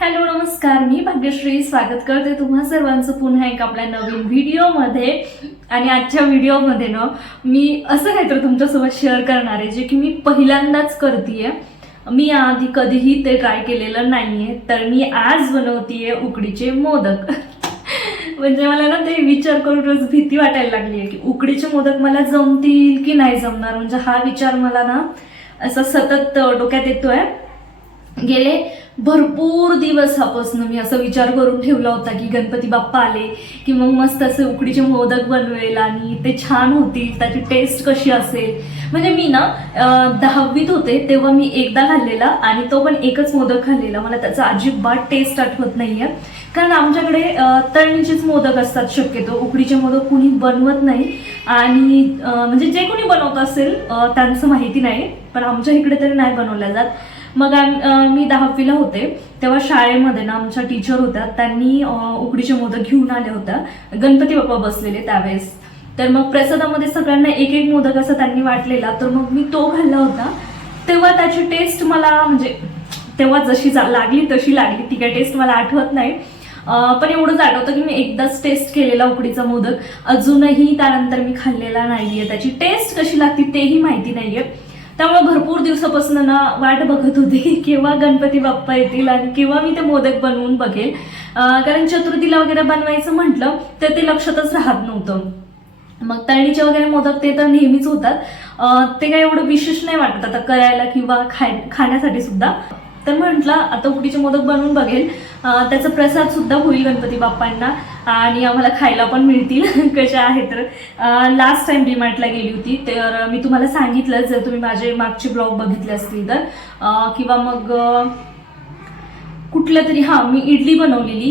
Hello नमस्कार. मी भाग्यश्री. स्वागत करते तुम्हा सर्वांचं पुन्हा एक आपल्या नवीन व्हिडिओमध्ये. आणि आजच्या व्हिडिओमध्ये ना मी असं काहीतरी तुमच्यासोबत शेअर करणार आहे जे की मी पहिल्यांदाच करते मी आधी कधीही ते ट्राय केलेलं नाहीये तर मी आज बनवतीये उकडीचे मोदक. म्हणजे मला ना ते विचार करून रोज भीती वाटायला लागली आहे की उकडीचे मोदक मला जमतील की नाही जमणार. म्हणजे हा विचार मला ना असा सतत डोक्यात येतोय. गेले भरपूर दिवसापासून मी असा विचार करून ठेवला होता की गणपती बाप्पा आले की मग मस्त असे उकडीचे मोदक बनवेल आणि ते छान होतील त्याची टेस्ट कशी असेल. म्हणजे मी ना दहावीत होते तेव्हा मी एकदा खाल्लेला आणि तो पण एकच मोदक खाल्लेला. मला त्याचा अजिबात टेस्ट आठवत नाहीये. कारण आमच्याकडे तळणीचेच मोदक असतात शक्यतो. उकडीचे मोदक कुणी बनवत नाही. आणि म्हणजे जे कोणी बनवत असेल त्यांचं माहिती नाही. पण आमच्या इकडे तरी नाही बनवल्या जात. मग आम- मी दहावीला होते. तेव्हा शाळेमध्ये ना आमच्या टीचर होत्या. त्यांनी उकडीचे मोदक घेऊन आल्या होत्या. गणपती बाप्पा बसलेले त्यावेळेस. तर मग प्रसादामध्ये सगळ्यांना एक एक मोदक असं त्यांनी वाटलेला. तर मग मी तो खाल्ला होता. तेव्हा त्याची टेस्ट मला म्हणजे तेव्हा जशी जा- लागली तशी लागली. ती काय टेस्ट मला आठवत नाही. पण एवढंच आठवतं की मी एकदाच टेस्ट केलेला उकडीचा मोदक. अजूनही त्यानंतर मी खाल्लेला नाहीये. त्याची टेस्ट कशी लागते तेही माहिती नाहीये. त्यामुळे भरपूर दिवसापासून ना वाट बघत होती केव्हा गणपती बाप्पा येतील आणि केव्हा मी ते मोदक बनवून बघेल. कारण चतुर्थीला वगैरे बनवायचं म्हटलं तर ते लक्षातच राहत नव्हतं. मग तळणीचे वगैरे मोदक ते तर नेहमीच होतात. ते काय एवढं विशेष नाही वाटत आता करायला किंवा खाय खाण्यासाठी सुद्धा. तर म्हटलं आता उकडीचे मोदक बनवून बघेल. त्याचा प्रसाद सुद्धा होईल गणपती बाप्पांना आणि आम्हाला खायला पण मिळतील. कशा आहेत तर. लास्ट टाइम डीमार्टला गेली होती. तर मी तुम्हाला सांगितलं जर तुम्ही माझे मागचे ब्लॉग बघितले असतील तर. किंवा मग कुठल्या तरी हां मी इडली बनवलेली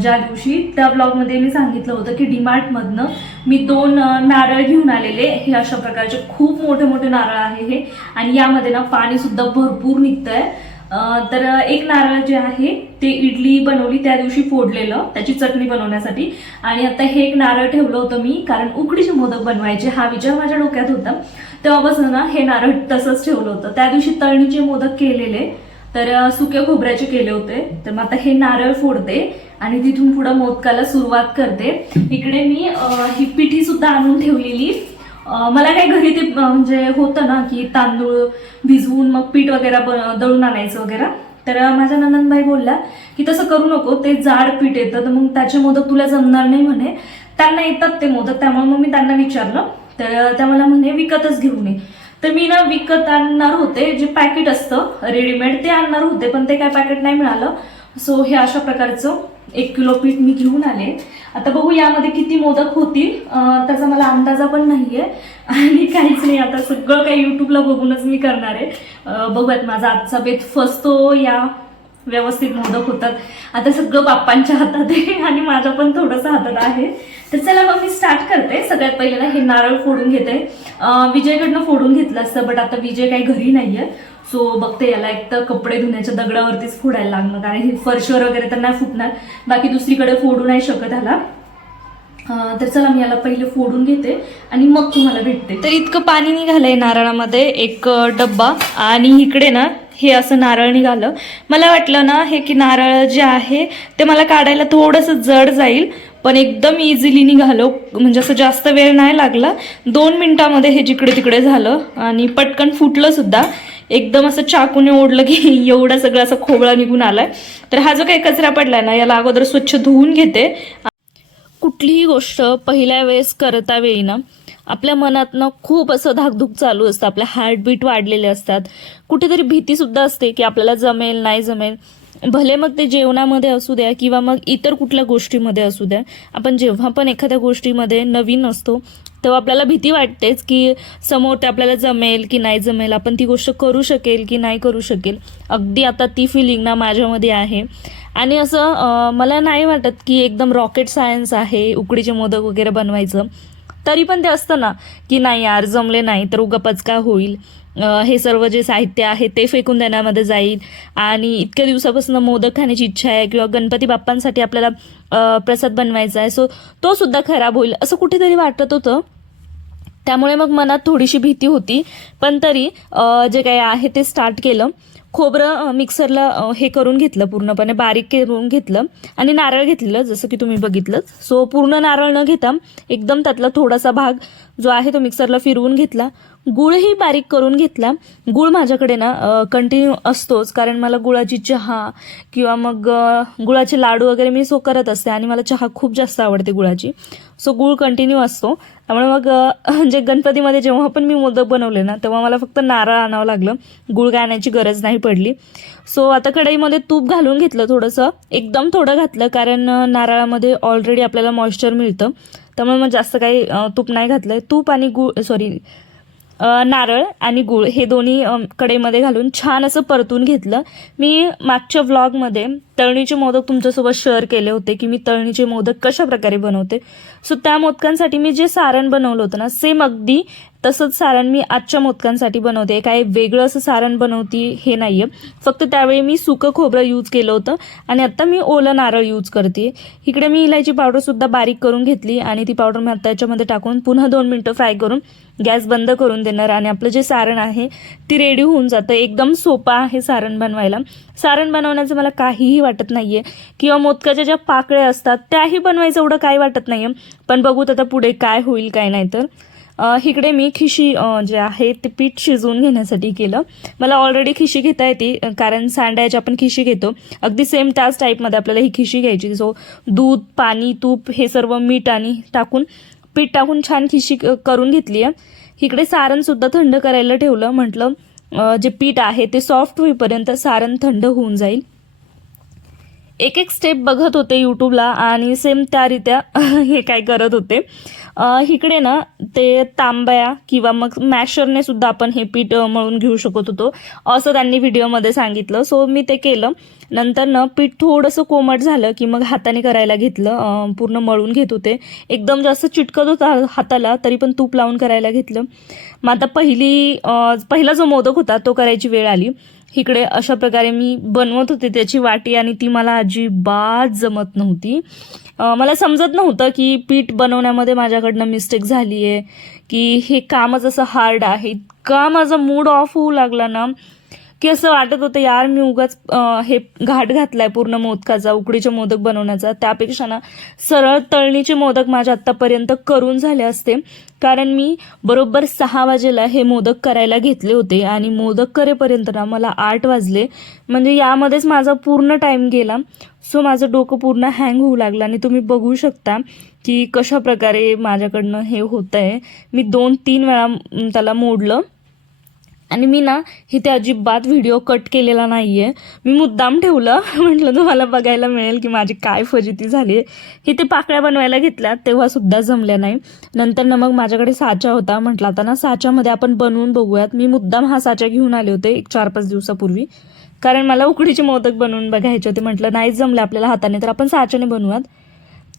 ज्या दिवशी. त्या ब्लॉगमध्ये मी सांगितलं होतं की डीमार्टमधनं मी दोन नारळ घेऊन आलेले. हे अशा प्रकारचे खूप मोठे मोठे नारळ आहे हे. आणि यामध्ये ना पाणी सुद्धा भरपूर निघतंय. आहे तर एक नारळ जे आहे ते इडली बनवली त्या दिवशी फोडलेलं त्याची चटणी बनवण्यासाठी. आणि आता हे एक नारळ ठेवलं होतं मी कारण उकडीचे मोदक बनवायचे हा विचार माझ्या डोक्यात होता. तेव्हापासून ना हे नारळ तसंच ठेवलं होतं. त्या दिवशी तळणीचे मोदक केलेले तर सुक्या खोबऱ्याचे केले होते. तर मग आता हे नारळ फोडते आणि तिथून पुढं मोदकाला सुरुवात करते. इकडे मी ही पिठी सुद्धा आणून ठेवलेली. मला काही घरी ते म्हणजे होतं ना की तांदूळ भिजवून मग पीठ वगैरे ब- दळून आणायचं वगैरे. तर माझ्या नंदनबाई बोलल्या की तसं करू नको ते जाड पीठ येतं तर मग त्याचे मोदक तुला जमणार नाही म्हणे. त्यांना येतात ते मोदक त्यामुळे मग मी त्यांना विचारलं. तर त्या मला म्हणे विकतच घेऊन ये. तर मी ना विकत आणणार होते जे पॅकेट असतं रेडीमेड ते आणणार होते पण ते काय पॅकेट नाही मिळालं. सो हे अशा प्रकारचं एक किलो पीठ मी घेऊन आले. आता बघू यामध्ये किती मोदक होतील. त्याचा मला अंदाजा पण नाही आहे आणि काहीच नाही आता सगळं काही युट्यूबला बघूनच मी करणार आहे. बघूयात माझा आजचा बेत फसतो या व्यवस्थित मोदक होतात. आता सगळं बाप्पांच्या हातात आहे आणि माझ्या पण थोडंसं हातात आहे. तर चला मग मी स्टार्ट करते. सगळ्यात पहिले हे नारळ फोडून घेते. विजयकडनं फोडून घेतलं असतं बट आता विजय काही घरी नाहीये. सो बघते याला एक तर कपडे धुण्याच्या दगडावरतीच फोडायला लागणार कारण हे फरशीवर वगैरे तर नाही फुटणार. बाकी दुसरीकडे फोडू नाही शकत ह्याला. तर चला मी याला पहिले फोडून घेते आणि मग तुम्हाला भेटते. तर इतकं पाणी निघालंय नारळामध्ये एक डब्बा. आणि इकडे ना हे असं नारळ निघालं. मला वाटलं ना हे की नारळ जे आहे ते मला काढायला थोडंसं जड जाईल पण एकदम इझिली निघालो. म्हणजे असं जास्त वेळ नाही लागला. दोन मिनटामध्ये हे जिकडे तिकडे झालं आणि पटकन फुटलं सुद्धा. एकदम असं चाकूने ओढलं की एवढा सगळं असं खोबळा निघून आलाय. तर हा जो काही कचरा पडलाय ना याला अगोदर स्वच्छ धुवून घेते. कुठलीही गोष्ट पहिल्या वेळेस करता वेळी ना आपल्या मनातनं खूप असं धाकधूक चालू असतं. आपल्या हार्टबीट वाढलेले असतात. कुठेतरी भीतीसुद्धा असते की आपल्याला जमेल नाही जमेल. भले मग ते जेवणामध्ये असू द्या किंवा मग इतर कुठल्या गोष्टीमध्ये असू द्या. आपण जेव्हा पण एखाद्या गोष्टीमध्ये नवीन असतो तेव्हा आपल्याला भीती वाटतेच की समोर ते आपल्याला जमेल की नाही जमेल. आपण ती गोष्ट करू शकेल की नाही करू शकेल. अगदी आता ती फिलिंग ना माझ्यामध्ये आहे. आणि असं मला नाही वाटत की एकदम रॉकेट सायन्स आहे उकडीचे मोदक वगैरे बनवायचं. तरी पण ते असतं ना की नाही यार जमले नाही तर उगापच काय होईल? हे सर्व जे साहित्य आहे ते फेकून देण्यामध्ये जाईल. आणि इतक्या दिवसापासून मोदक खाण्याची इच्छा आहे किंवा गणपती बाप्पांसाठी आपल्याला प्रसाद बनवायचा आहे. सो तो सुद्धा खराब होईल असं कुठेतरी वाटत होतं. त्यामुळे मग मनात थोडीशी भीती होती. पण तरी जे काही आहे ते स्टार्ट केलं. खोबरं मिक्सरला हे करून घेतलं पूर्णपणे बारीक करून घेतलं आणि नारळ घेतलेलं जसं की तुम्ही बघितलं सो पूर्ण नारळ न घेता एकदम त्यातला थोडासा भाग जो आहे तो मिक्सरला फिरवून घेतला. गुळही बारीक करून घेतला. गुळ माझ्याकडे ना कंटिन्यू असतोच कारण मला गुळाची चहा किंवा मग गुळाचे लाडू वगैरे मी सो करत असते आणि मला चहा खूप जास्त आवडते गुळाची. सो गुळ कंटिन्यू असतो. त्यामुळे मग म्हणजे गणपतीमध्ये जेव्हा पण मी मोदक बनवले ना तेव्हा मला फक्त नारळ आणावं लागलं. गुळ काय आणायची गरज नाही पडली. सो आता कढईमध्ये तूप घालून घेतलं थोडंसं. एकदम थोडं घातलं कारण नारळामध्ये ऑलरेडी आपल्याला मॉइश्चर मिळतं. त्यामुळे मग जास्त काही तूप नाही घातलं तूप आणि गुळ सॉरी नारळ आणि गूळ हे दोन्ही कडेमध्ये घालून छान असं परतून घेतलं. मी मागच्या व्लॉगमध्ये तळणीचे मोदक तुमच्यासोबत शेअर केले होते की मी तळणीचे मोदक कशा प्रकारे बनवते. सो त्या मोदकांसाठी मी जे सारण बनवलं होतं ना सेम अगदी तसंच सारण मी आजच्या मोदकांसाठी बनवते. काय वेगळं असं सारण बनवते हे नाही आहे फक्त त्यावेळी मी सुकं खोबरं यूज केलं होतं आणि आत्ता मी ओलं नारळ यूज करते. इकडे मी इलायची पावडरसुद्धा बारीक करून घेतली आणि ती पावडर मी आत्ता याच्यामध्ये टाकून पुन्हा दोन मिनटं फ्राय करून गॅस बंद करून देणार आणि आपलं जे सारण आहे ती रेडी होऊन जातं. एकदम सोपं आहे सारण बनवायला. सारण बनवण्याचं मला काहीही वाटत नाही आहे किंवा मोदकाच्या ज्या पाकळ्या असतात त्याही बनवायचं एवढं काही वाटत नाही आहे पण बघूत आता पुढे काय होईल काय नाही तर. इकडे मी खिशी जे आहे ते पीठ शिजवून घेण्यासाठी केलं. मला ऑलरेडी खिशी घेता येते कारण सांड्याची आपण खिशी घेतो. अगदी सेम त्याच टाईपमध्ये आपल्याला ही खिशी घ्यायची. सो दूध पाणी तूप हे सर्व मीठ आणि टाकून पीठ टाकून छान खिशी क- करून घेतली आहे. इकडे सारणसुद्धा थंड करायला ठेवलं. म्हटलं जे पीठ आहे ते सॉफ्ट होईपर्यंत सारण थंड होऊन जाईल. एक एक स्टेप बघत होते यूट्यूबला आणि सेम त्यारित्या हे काय करत होते. इकडे ना ते तांब्या किंवा मग मॅशरने सुद्धा आपण हे पीठ मळून घेऊ शकत होतो. असं त्यांनी व्हिडिओमध्ये सांगितलं. सो मी ते केलं. नंतर ना पीठ थोडंसं कोमट झालं की मग हाताने करायला घेतलं. पूर्ण मळून घेत होते. एकदम जास्त चिटकत होता हाताला तरी पण तूप लावून करायला घेतलं. मग आता पहिली पहिला जो मोदक होता तो करायची वेळ आली. इकडे अशा प्रकारे मी बनवत होते त्याची वाटी आणि ती मला अजिबात जमत नव्हती. मला समजत नव्हतं की पीठ बनवण्यामध्ये माझ्याकडनं मिस्टेक झाली आहे की हे कामच असं हार्ड आहे. इतका माझा मूड ऑफ होऊ लागला ना की असं वाटत होतं यार मी उगाच हे घाट घातलाय पूर्ण मोदकाचा उकडीचे मोदक बनवण्याचा. त्यापेक्षा ना सरळ तळणीचे मोदक माझ्या आत्तापर्यंत करून झाले असते. कारण मी बरोबर सहा वाजेला हे मोदक करायला घेतले होते आणि मोदक करेपर्यंत ना मला आठ वाजले. म्हणजे यामध्येच माझा पूर्ण टाईम गेला. सो माझं डोकं पूर्ण हँग होऊ लागलं आणि तुम्ही बघू शकता की कशा प्रकारे माझ्याकडनं हे होतं आहे मी दोन तीन वेळा त्याला मोडलं. आणि मी ना इथे अजिबात व्हिडिओ कट केलेला नाही आहे मी मुद्दाम ठेवलं. म्हटलं तुम्हाला बघायला मिळेल की माझी काय फजिती झाली आहे. इथे पाकळ्या बनवायला घेतल्या तेव्हासुद्धा जमल्या नाही. नंतर ना मग माझ्याकडे साचा होता. म्हटलं आता ना साच्यामध्ये आपण बनवून बघूयात. मी मुद्दाम हा साचा घेऊन आले होते एक चार पाच दिवसापूर्वी. कारण मला उकडीचे मोदक बनवून बघायचे होते. म्हटलं नाही जमलं आपल्याला हाताने तर आपण साच्याने बनवूयात.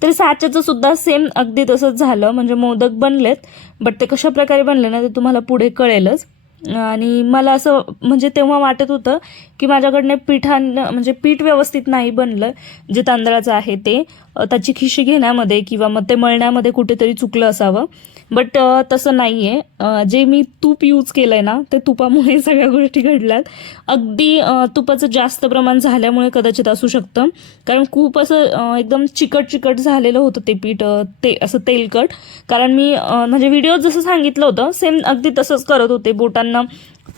तर साच्याचं सुद्धा सेम अगदी तसंच झालं. म्हणजे मोदक बनलेत बट ते कशा प्रकारे बनले ना ते तुम्हाला पुढे कळेलच. आणि मला असं म्हणजे तेव्हा वाटत होतं की माझ्याकडनं पिठान म्हणजे पीठ व्यवस्थित नाही बनलं जे तांदळाचं आहे ते त्याची खिशी घेण्यामध्ये किंवा मग ते मळण्यामध्ये कुठेतरी चुकलं असावं. बट तसं नाही आहे जे मी तूप यूज केलं आहे ना ते तुपामुळे सगळ्या गोष्टी घडल्यात. अगदी तुपाचं जास्त प्रमाण झाल्यामुळे कदाचित असू शकतं. कारण खूप असं एकदम चिकट चिकट झालेलं होतं ते पीठ ते असं तेलकट. कारण मी म्हणजे व्हिडिओ जसं सांगितलं होतं सेम अगदी तसंच करत होते. बोटांना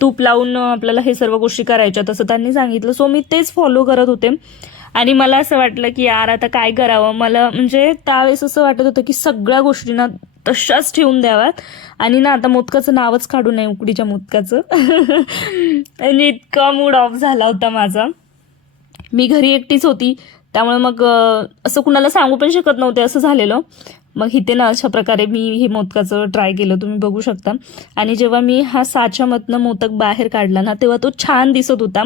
तूप लावून आपल्याला हे सर्व गोष्टी करायच्या तसं त्यांनी सांगितलं. सो मी तेच फॉलो करत होते. आणि मला असं वाटलं की यार आता काय करावं? मला म्हणजे त्यावेळेस असं वाटत होतं की सगळ्या गोष्टींना तशाच ठेवून द्याव्यात. आणि ना आता मोदकाचं नावच काढू नये उकडीच्या मोदकाचं. आणि इतका मूड ऑफ झाला होता माझा. मी घरी एकटीच होती. त्यामुळे मग असं कुणाला सांगू पण शकत नव्हते असं झालेलं. मग इथे ना अशा प्रकारे मी हे मोदकाचं ट्राय केलं. तुम्ही बघू शकता. आणि जेव्हा मी हा साच्यामधनं मोदक बाहेर काढला ना तेव्हा तो छान दिसत होता.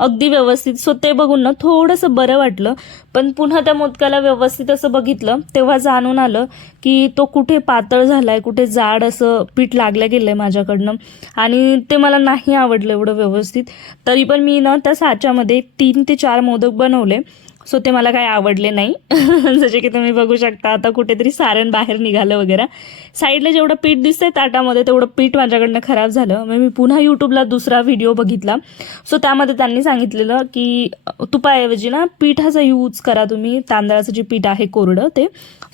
अगदी व्यवस्थित. सो ते बघून ना थोडंसं बरं वाटलं. पण पुन्हा त्या मोदकाला व्यवस्थित असं बघितलं तेव्हा जाणून आलं की तो कुठे पातळ झालाय कुठे जाड असं पीठ लागलं गेलंय माझ्याकडनं. आणि ते मला नाही आवडलं एवढं व्यवस्थित. तरी पण मी ना त्या साच्यामध्ये तीन ते चार मोदक बनवले. सो ते मला काही आवडले नाही. जसे की तुम्ही बघू शकता आता कुठेतरी सारण बाहेर निघालं वगैरे. साईडला जेवढं पीठ दिसतंय ताटामध्ये तेवढं पीठ माझ्याकडनं खराब झालं. मग मी पुन्हा यूट्यूबला दुसरा व्हिडिओ बघितला. सो त्यामध्ये त्यांनी सांगितलेलं की तुपाऐवजी ना पिठाचा यूज करा तुम्ही. तांदळाचं जे पीठ आहे कोरडं ते.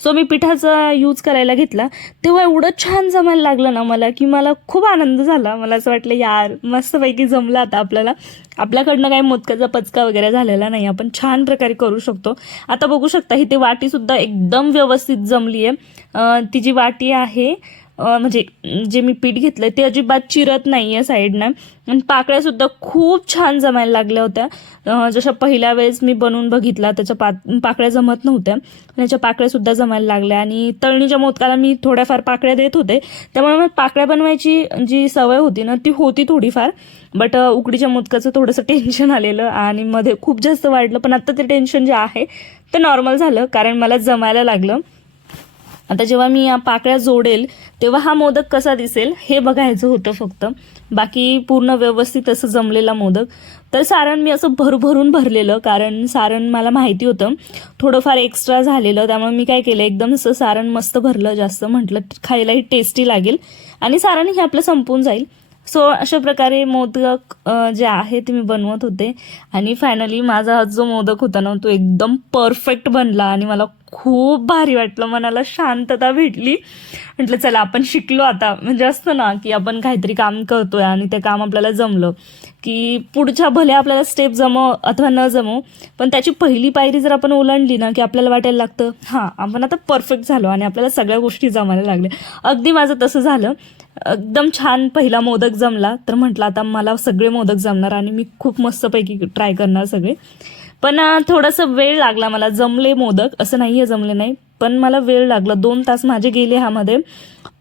सो मी पिठाचा यूज करायला घेतला. तेव्हा एवढं छान जमायला लागलं ना मला की मला खूप आनंद झाला. मला असं वाटलं यार मस्तपैकी जमलं आता आपल्याला. आपल्याकडनं काही मोदकाचा पचका वगैरे झालेला नाही आपण छान प्रकारे करू शकतो. आता बघू शकता ही ते वाटीसुद्धा एकदम व्यवस्थित जमली आहे ती जी वाटी आहे म्हणजे जे मी पीठ घेतलं ते अजिबात चिरत नाही आहे साईडनं. आणि पाकळ्यासुद्धा खूप छान जमायला लागल्या होत्या. जशा पहिल्या वेळेस मी बनवून बघितला त्याच्या पा पाकळ्या जमत नव्हत्या. त्याच्या पाकळ्यासुद्धा जमायला लागल्या. आणि तळणीच्या मोदकाला मी थोड्याफार पाकळ्या देत होते. त्यामुळे मग पाकळ्या बनवायची जी सवय होती ना ती होती थोडीफार. बट उकडीच्या मोदकाचं थोडंसं टेन्शन आलेलं आणि मध्ये खूप जास्त वाढलं. पण आत्ता ते टेन्शन जे आहे ते नॉर्मल झालं. कारण मला जमायला लागलं. आता जेव्हा मी या पाकळ्या जोडेल तेव्हा हा मोदक कसा दिसेल हे बघायचं होतं फक्त. बाकी पूर्ण व्यवस्थित असं जमलेला मोदक. तर सारण मी असं भरभरून भरलेलं कारण सारण मला माहिती होतं. थोडंफार एक्स्ट्रा झालेलं त्यामुळे मी काय केलं एकदम असं सारण मस्त भरलं जास्त म्हटलं खायलाही टेस्टी लागेल. आणि सारण हे आपलं संपून जाईल. सो अशा प्रकारे मोदक जे आहे ते मी बनवत होते. आणि फायनली माझा हा जो मोदक होता ना तो एकदम परफेक्ट बनला आणि मला खूप भारी वाटलं. मनाला शांतता भेटली. म्हटलं चला आपण शिकलो आता. म्हणजे असतं ना की आपण काहीतरी काम करतोय आणि ते काम आपल्याला जमलं. की पुढच्या भले आपल्याला स्टेप जमव अथवा न जमव पण त्याची पहिली पायरी जर आपण ओलांडली ना की आपल्याला वाटायला लागतं हां आपण आता परफेक्ट झालो आणि आपल्याला सगळ्या गोष्टी जमायला लागल्या. अगदी माझं तसं झालं. एकदम छान पहिला मोदक जमला. तर म्हटलं आता मला सगळे मोदक जमणार आणि मी खूप मस्तपैकी ट्राय करणार सगळे. पण थोडासा वेळ लागला मला. जमले मोदक. असं नाही आहे जमले नाही. पण मला वेळ लागला. दोन तास माझे गेले ह्यामध्ये.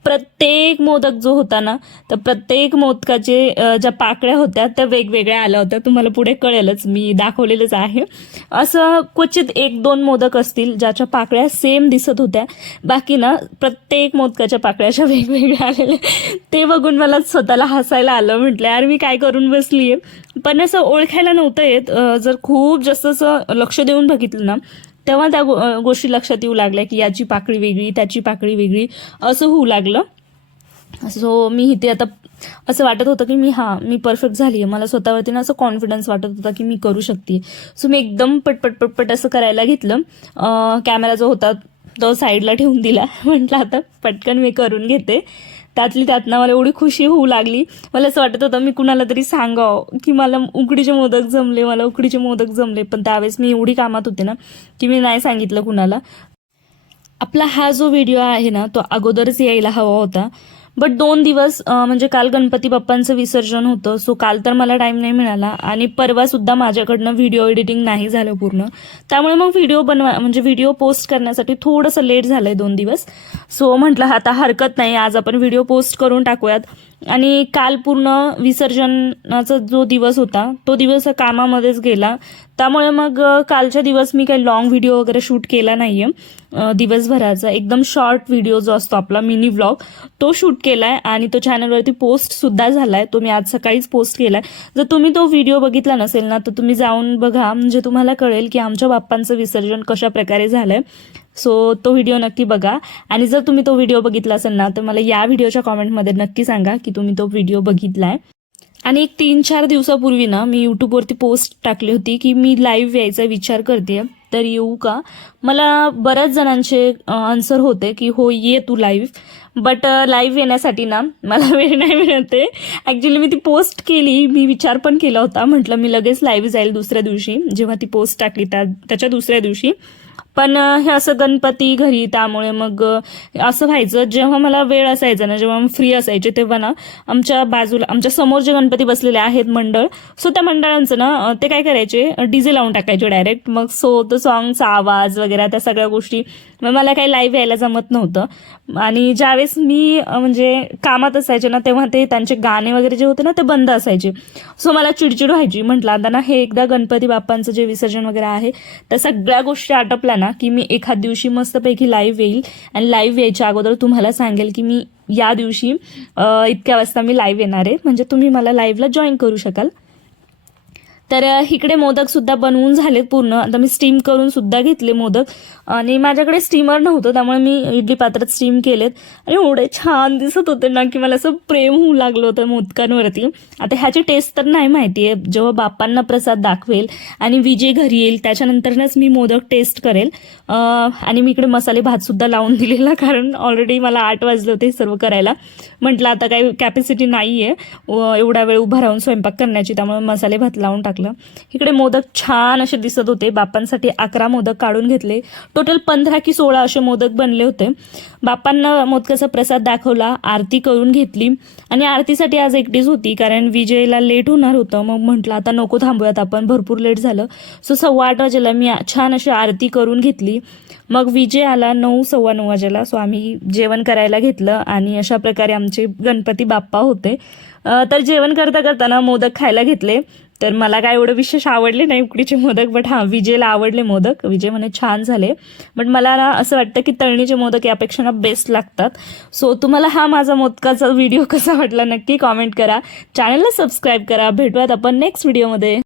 प्रत्येक मोदक जो होता ना तर प्रत्येक मोदकाचे ज्या पाकळ्या होत्या त्या वेगवेगळ्या आल्या होत्या. तुम्हाला पुढे कळेलच मी दाखवलेलंच आहे. असं क्वचित एक दोन मोदक असतील ज्याच्या पाकळ्या सेम दिसत होत्या. बाकी ना प्रत्येक मोदकाच्या पाकळ्याच्या वेगवेगळ्या आलेल्या. ते बघून मला स्वतःला हसायला आलं. म्हटलं यार मी काय करून बसली आहे पण असं ओळखायला नव्हतं येत. जर खूप जास्त असं लक्ष देऊन बघितलं ना तेव्हा त्या गो- गोष्टी लक्षात येऊ लागल्या की याची पाकळी वेगळी त्याची पाकळी वेगळी असं होऊ लागलं. सो मी इथे आता असं वाटत होतं की मी हां मी परफेक्ट झाली आहे. मला स्वतःवरती ना असं कॉन्फिडन्स वाटत होता की मी करू शकते. सो मी एकदम पटपट पटपट असं करायला घेतलं. कॅमेरा जो होता तो साईडला ठेवून दिला. म्हटलं आता पटकन मी करून घेते. त्यातली त्यातनं मला एवढी खुशी होऊ लागली. मला असं वाटत होतं मी कुणाला तरी सांगावं की मला उकडीचे मोदक जमले मला उकडीचे मोदक जमले. पण त्यावेळेस मी एवढी कामात होते ना की मी नाही सांगितलं कुणाला. आपला हा जो व्हिडिओ आहे ना तो अगोदरच यायला हवा होता. बट दोन दिवस म्हणजे काल गणपती बाप्पांचं विसर्जन होतं सो काल तर मला टाईम नाही मिळाला. आणि परवा सुद्धा माझ्याकडनं व्हिडिओ एडिटिंग नाही झालं पूर्ण. त्यामुळे मग व्हिडिओ बनवा म्हणजे व्हिडिओ पोस्ट करण्यासाठी थोडंसं लेट झालंय दोन दिवस. सो म्हटलं आता हरकत नाही आज आपण व्हिडिओ पोस्ट करून टाकूयात. आणि काल पूर्ण विसर्जनाचा जो दिवस होता तो दिवस कामामध्येच गेला. त्यामुळे मग कालच्या दिवस मी काही लॉंग व्हिडिओ वगैरे शूट केला नाही आहे दिवसभराचा एकदम शॉर्ट व्हिडिओ जो असतो आपला मिनी व्लॉग तो शूट केला आहे आणि तो चॅनलवरती पोस्टसुद्धा झाला आहे तो मी आज सकाळीच पोस्ट केला आहे जर तुम्ही तो व्हिडिओ बघितला नसेल ना तर तुम्ही जाऊन बघा. म्हणजे तुम्हाला कळेल की आमच्या बाप्पांचं विसर्जन कशा प्रकारे झालं आहे सो तो व्हिडिओ नक्की बघा. आणि जर तुम्ही तो व्हिडिओ बघितला असेल ना तर मला या व्हिडिओच्या कॉमेंटमध्ये नक्की सांगा की तुम्ही तो व्हिडिओ बघितला आहे आणि एक तीन चार दिवसापूर्वी ना मी यूट्यूबवरती पोस्ट टाकली होती की मी लाईव्ह यायचा विचार करते तर येऊ का? मला बऱ्याच जणांचे आन्सर होते की हो ये तू लाईव्ह बट लाईव्ह येण्यासाठी ना मला वेळ नाही मिळते. ॲक्च्युली मी ती पोस्ट केली मी विचार पण केला होता. म्हटलं मी लगेच लाईव्ह जाईल दुसऱ्या दिवशी जेव्हा ती पोस्ट टाकली त्या त्याच्या दुसऱ्या दिवशी. पण हे असं गणपती घरी त्यामुळे मग असं व्हायचं जेव्हा मला वेळ असायचा ना जेव्हा फ्री असायचे तेव्हा ना आमच्या बाजूला आमच्यासमोर जे गणपती बसलेले आहेत मंडळ सो त्या मंडळांचं ना ते काय करायचे डीजे लावून टाकायचे डायरेक्ट मग सो तो सॉंगचा आवाज वगैरे त्या सगळ्या गोष्टी. मग मला काही लाईव्ह यायला जमत नव्हतं. आणि ज्यावेळेस मी म्हणजे कामात असायचे ना तेव्हा ते त्यांचे गाणे वगैरे जे होते ना ते बंद असायचे. सो मला चिडचिड व्हायची. म्हटलं आता ना हे एकदा गणपती बाप्पांचं जे विसर्जन वगैरे आहे त्या सगळ्या गोष्टी आटपल्या ना की मी एखाद दिवशी मस्तपैकी लाईव्ह येईल. आणि लाईव्ह यायच्या अगोदर तुम्हाला सांगेल की मी या दिवशी इतक्या वाजता मी लाईव्ह येणार आहे. म्हणजे तुम्ही मला लाईव्हला जॉईन करू शकाल. तर इकडे मोदक सुद्धा बनवून झालेत पूर्ण. आता मी स्टीम करून सुद्धा घेतले मोदक. आणि माझ्याकडे स्टीमर नव्हतं त्यामुळे मी इडली पात्रात स्टीम केलेत. आणि एवढे छान दिसत होते ना की मला असं प्रेम होऊ लागलं होतं मोदकांवरती. आता ह्याची टेस्ट तर नाही माहिती आहे जेव्हा बाप्पांना प्रसाद दाखवेल आणि विजय घरी येईल त्याच्यानंतरच मी मोदक टेस्ट करेल. आणि मी इकडे मसाले भात सुद्धा लावून दिलेला कारण ऑलरेडी मला आठ वाजले होते सर्व करायला. म्हटलं आता काही कॅपॅसिटी नाही आहे एवढा वेळ उभा राहून स्वयंपाक करण्याची त्यामुळे मसाले भात लावून टाकलं इकडे मोदक छान असे दिसत होते. बापांसाठी अकरा मोदक काढून घेतले. टोटल पंधरा की सोळा असे मोदक बनले होते. बापांना मोदकाचा प्रसाद दाखवला. आरती करून घेतली. आणि आरतीसाठी आज एकटीच होती कारण विजयला लेट होणार होतं. मग म्हटलं आता नको थांबूयात आपण. भरपूर लेट झालं. सो सव्वा आठ वाजेला मी छान अशी आरती करून घेतली. मग विजय आला नऊ सव्वा नऊ वाजेला. सो आम्ही जेवण करायला घेतलं आणि अशा प्रकारे आमचे गणपती बाप्पा होते. तर जेवण करता करताना मोदक खायला घेतले. तर मला काय एवढं विशेष आवडले नाही उकडीचे मोदक बट हां विजयला आवडले मोदक. विजय म्हणे छान झाले. बट मला ना असं वाटतं की तळणीचे मोदक यापेक्षा ना बेस्ट लागतात. सो तुम्हाला हा माझा मोदकाचा व्हिडिओ कसा वाटला नक्की कॉमेंट करा. चॅनलला सबस्क्राईब करा. भेटूयात आपण नेक्स्ट व्हिडिओमध्ये